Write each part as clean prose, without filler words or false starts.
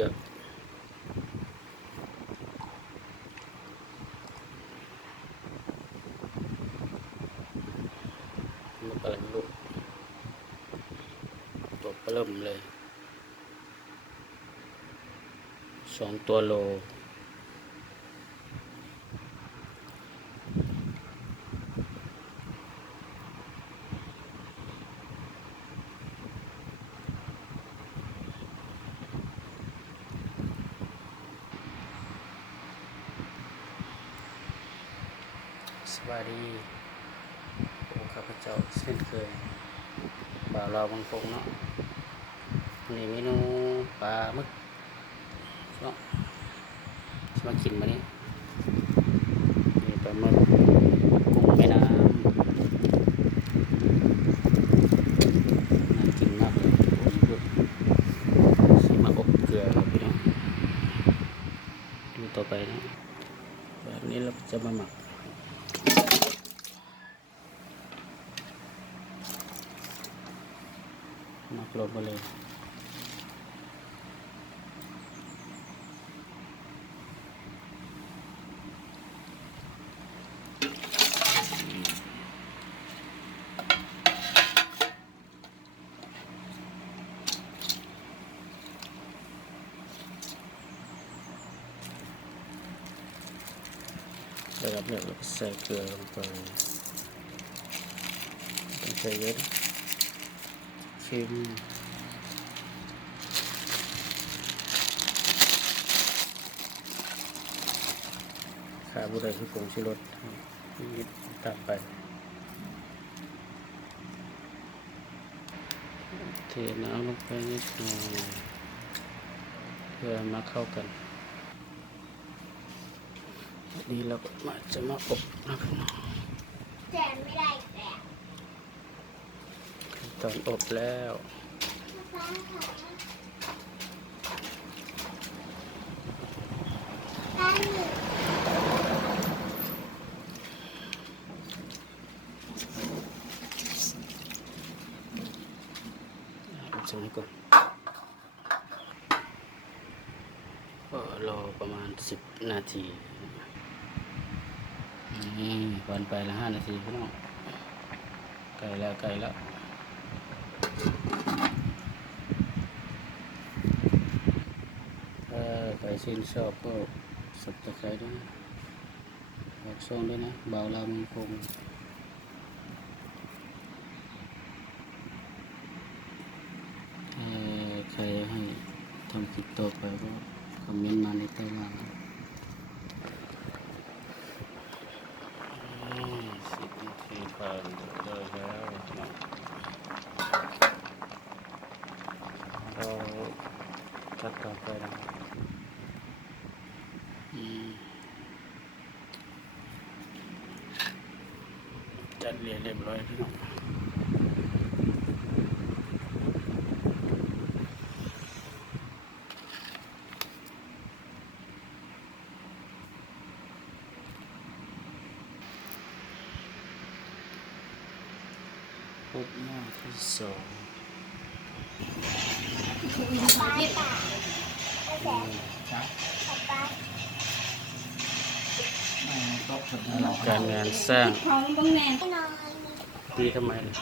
ยอะมันอะไรไม่รู้ตัวเริ่มเลย2 ตัวโลสวัสดีโอ้ข้าพเจ้าเช่นเคยบ่าวเราบางคงเนาะนี่เมนูปลาหมึกเนาะมากินมานี่นี่ปลาหมึกกุ้งแม่น้ำน่ากินมากเลยผมพูดสิมาอบเกลือครับพี่น้องดูต่อไปนะแบบนี้เราจะมาหมักลงไปเลยระดับเนี่ยเราใส่เกลือลงไปต้องใส่เยอะเค็มขาบุได้คือผงชูรสนิดตามไปเทน้ำลงไปนิดหน่อยเพื่อมาเข้ากันนี่เราจะมาอบนะครับแจมไม่ได้แต่ตอนอบแล้วจะให้ก่อนก็รอประมาณ10 นาทีวันไปละ5 นาทีพี่น้องไก่แล้วถ้าใครชื่นชอบก็สับตะไคร้ด้วยนะฝากช่องด้วยนะบ่าวลาวเมืองคงใครให้ทำคลิปต่อไปก็คอมเมนต์มาในใต้ล่าง10 นาทีผ่านเลยแล้วเราตัดต่อไปนะจัดเรียบร้อยพี่น้องปุ๊บหน้าที่2การงานสร้างดีทำไมล่ะ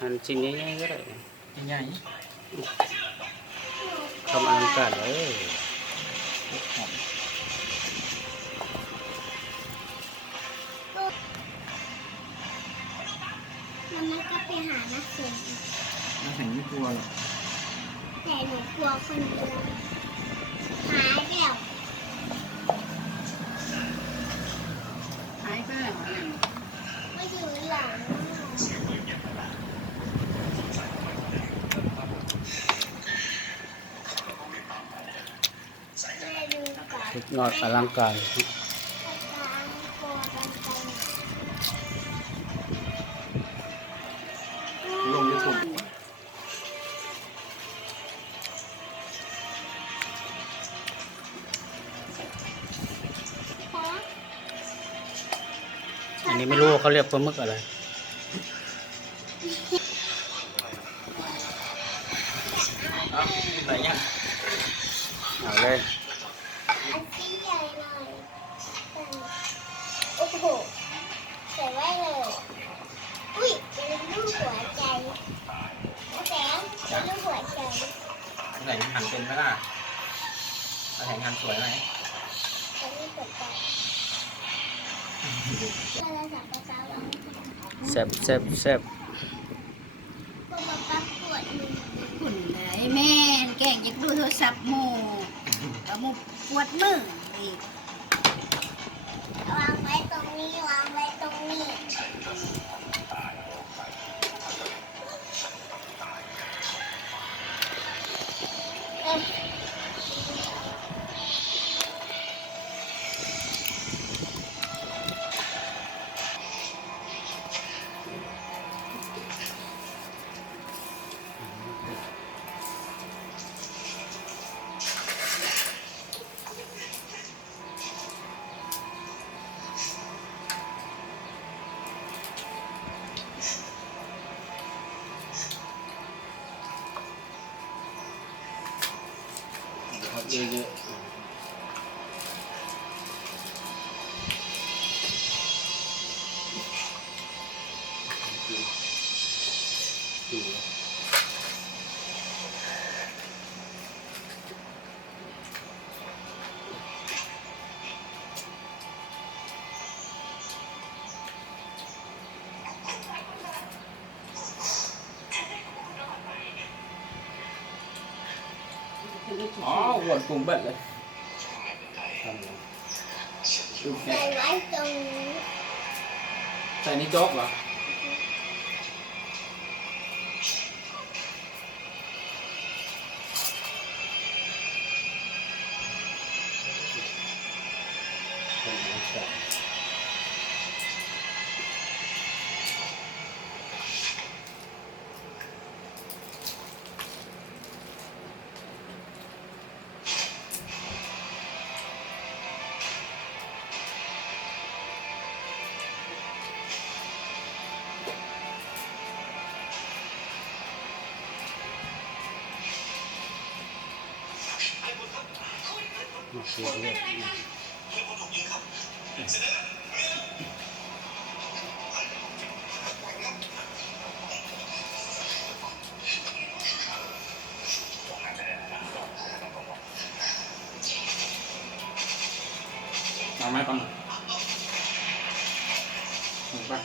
หั่นชิ้นง่ายๆก็ได้ง่ายทำอลังการเลยมันไม่ก็ไปหานักเขียนนักแข่งไม่กลัวหรอกแต่หนูกลัวคนเดียวหายแล้วไม่อยู่หลังสุดยอดอลังการลงยูทูบอันนี้ไม่รู้เขาเรียกปลาหมึกอะไร เอาไหนยัง เอาเลย อันที่ใหญ่หน่อยโอ้โหใส่ไว้เลยอุ้ยเป็นรูปหัวใจน้าแสงเป็นรูปหัวใจ ไหนหันเป็นไหมล่ะไหนหันสวยไหม เป็นรูปหัวใจเราจะสับปะรดลอง แซ่บแซ่บแซ่บ ตัวปั๊บปวดมือ ขุนไหนแม่นแกงอยากดูโทรศัพท์หมู่แล้วหมู่ปวดมืออีก วางไว้ตรงนี้วางไว้ตรงนี้เอ๊ะ ครับเยอะๆ อ๋อหวนกลุ่มเบิดเลย ทำเลย ดูแค่ ใส่ไว้ตรงนี้ ใส่นี่โจ๊กเหรอ เป็นน้ำแซ่บ มาเรื่อยเอาไหมก่อนถูกปะ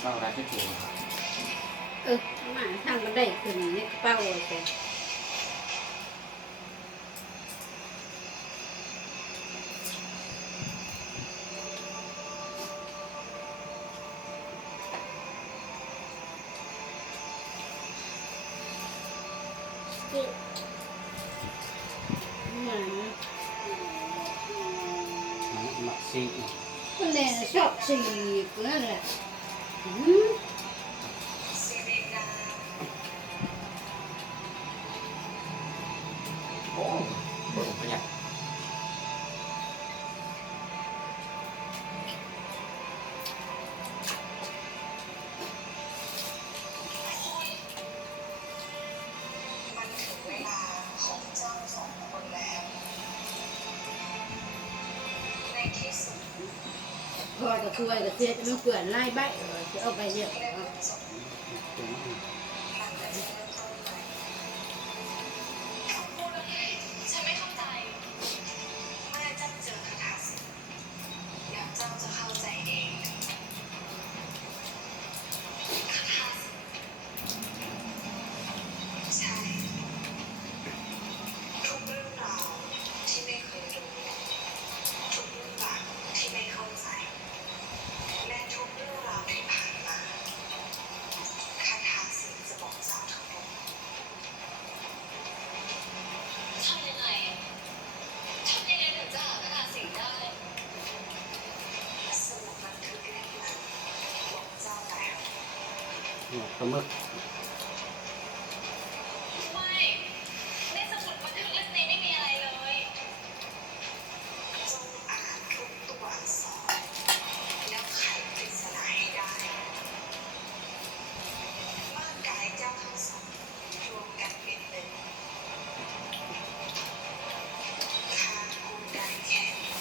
เอาอะไรที่ถูก มาทางบันไดขึ้นในกระเป๋าเลย จิ๋ว หมา ๆหมักซี คนแรกชอบสีเพื่อนแหละอืม โอ้โหประหยัด พอจะคุยกับเจ๊มันเกลื่อนไล่ใบจะเอาไปเยอะ ฉันไม่เข้าใจเมื่อเจ้าเจอคาถาสิอยากเจ้าจะเข้าใจเองคาถาสิใช่ทุกเรื่องราวที่ไม่เคยรู้ทุกเรื่องราวที่ไม่เข้าใจและทุกเรื่องราวที่ผ่านมา ปลาหมึก ไม่ในสมุดบันทึกเล่มนี้ไม่มีอะไรเลย จงอ่านทุกตัวอักษรแล้วไขปริศนาให้ได้ร่างกายเจ้าทั้งสองรวมกันเป็นหนึ่งข้าพูดได้แค่นี้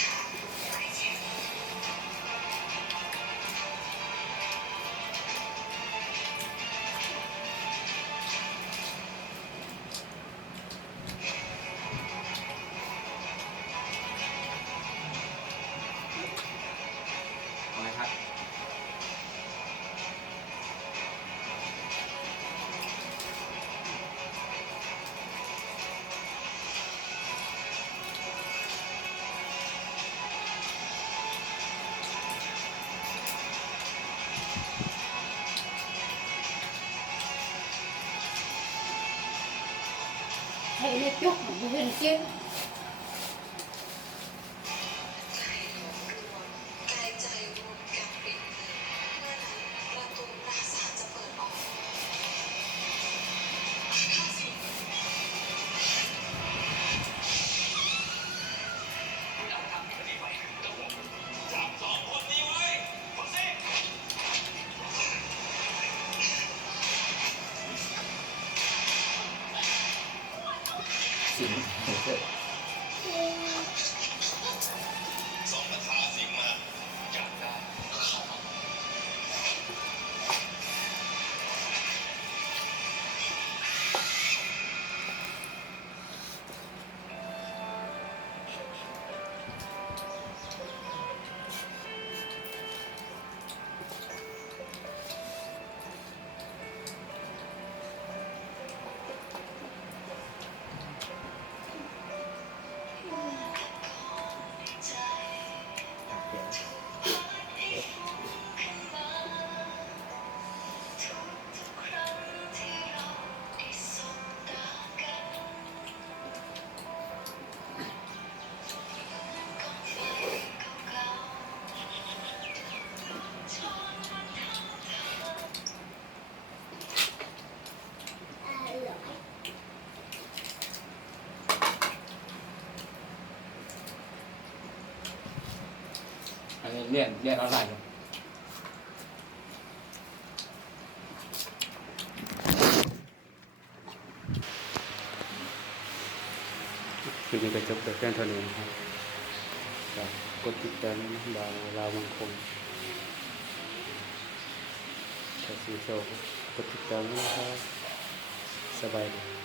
ข้าพูดได้แค่นี้ เอาไงครับ ให้เล็กจุกบ่เห็นเก่ง ใจหลอมรวมกายใจรวมกันเป็นหนึ่งเมื่อนั้นประตูปราสาทจะเปิดออกเข้าสิสิงเกิด อันนี้เรียนออนไลน์ คลิปนี้ก็จบแต่เพียงเท่านี้นะครับฝากกดติดตามบาวลาวมังคงถ้าชื่นชอบกดติดตามนะครับสบายดี